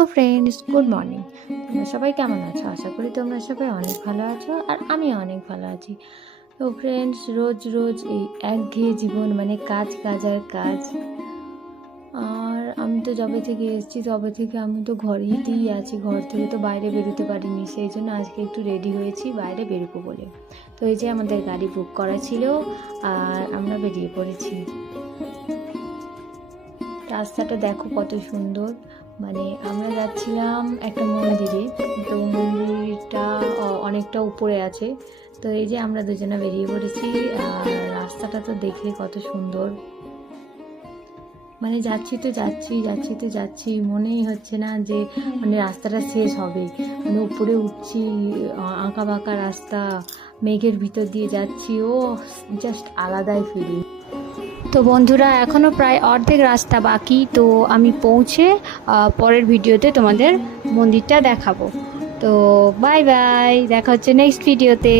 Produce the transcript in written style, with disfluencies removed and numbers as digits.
Hello friends, good morning. তোমরা সবাই কেমন আছো? আশা করি তোমরা সবাই অনেক ভালো আছো, আর আমিও অনেক ভালো আছি। তো ফ্রেন্ডস, রোজ রোজ এই একঘেয়ে জীবন, মানে কাজ কাজ আর কাজ। আর আমি তো যবে থেকে এসেছি তবে থেকে আমি তো ঘরেতেই আছি, ঘর থেকে তো বাইরে বেরোতে পারিনি। সেই জন্য আজকে একটু রেডি হয়েছি বাইরে বেরোবো বলে। তো এই যে আমাদের গাড়ি বুক করা ছিল আর আমরা বেরিয়ে পড়েছি। রাস্তাটা দেখো কত সুন্দর। মানে আমরা যাচ্ছিলাম একটা মন্দিরে, তো মন্দিরটা অনেকটা উপরে আছে। তো এই যে আমরা দুজনে বেরিয়ে পড়েছি, আর রাস্তাটা তো দেখলে কত সুন্দর। মানে যাচ্ছি তো যাচ্ছি, মনেই হচ্ছে না যে মানে রাস্তাটা শেষ হবে। মানে উপরে উঠছি, আঁকা বাঁকা রাস্তা, মেঘের ভিতর দিয়ে যাচ্ছি, ও জাস্ট আলাদাই ফিলিং। তো বন্ধুরা, এখনও প্রায় অর্ধেক রাস্তা বাকি। তো আমি পৌঁছে পরের ভিডিওতে তোমাদের মন্দিরটা দেখাবো। তো বাই বাই, দেখা হচ্ছে নেক্সট ভিডিওতে।